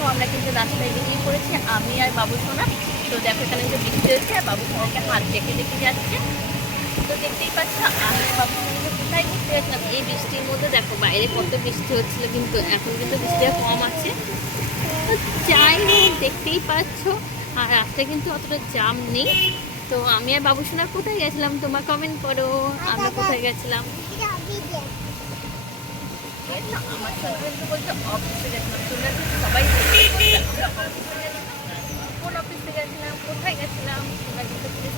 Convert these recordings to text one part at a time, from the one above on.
দেখো আমরা কিন্তু রাস্তায় বেরিয়ে পড়েছি, আমি আর বাবু সোনা। তো দেখো এখানে যে বৃষ্টি হয়েছে, বাবু সোনাকে হাত দেখে দেখে যাচ্ছে। তো দেখতেই পাচ্ছ আমি আর বাবু সোনাকে কোথায় ঘুরতে গেছিলাম এই বৃষ্টির মধ্যে। দেখো বাইরে কত বৃষ্টি হচ্ছিল, কিন্তু এখন কিন্তু বৃষ্টিটা কম আছে। তো যাই হোক, দেখতেই পাচ্ছ আর রাস্তায় কিন্তু অতটা জাম নেই। তো আমি আর বাবু সোনা কোথায় গেছিলাম তোমরা কমেন্ট করো, আমরা কোথায় গেছিলাম। আমার সঙ্গে কিন্তু বলছে অফিসে গেছিলাম, তোমরা কিন্তু সবাই আমরা অফিসে গেছিলাম। কোন অফিসে গেছিলাম, কোথায় গেছিলাম, তোমরা কিন্তু প্লিজ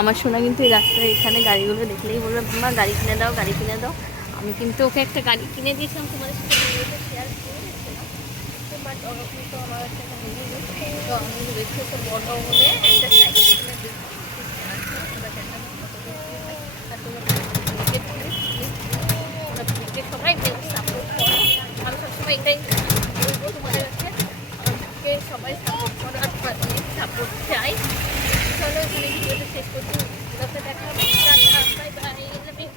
আমার সোনা কিন্তু এই রাস্তায় এখানে গাড়িগুলো দেখলেই বলবে মাম্মা গাড়ি কিনে দাও, গাড়ি কিনে দাও। আমি কিন্তু ওকে একটা গাড়ি কিনে দিয়েছিলাম, তোমাদের সাথে ভিডিওতে শেয়ার করে দিয়েছিলাম। তো বাট ওরা কিন্তু আমার একটা নিয়ে গেছে। তো আমি দেখছি তো বড় হলে একটা সাইকেল কিনে দিচ্ছি। আর তোমরা সবাই সাপোর্ট করো। আমি সবসময় এটাই বলবো তোমাদের কাছে, আমাদেরকে সবাই সাপোর্ট করো আর তোমাদের সাপোর্ট চাই। চলো এখানে ভিডিওটা শেষ করছি, দেখা হবে, বাই বাই, লাভ ইউ।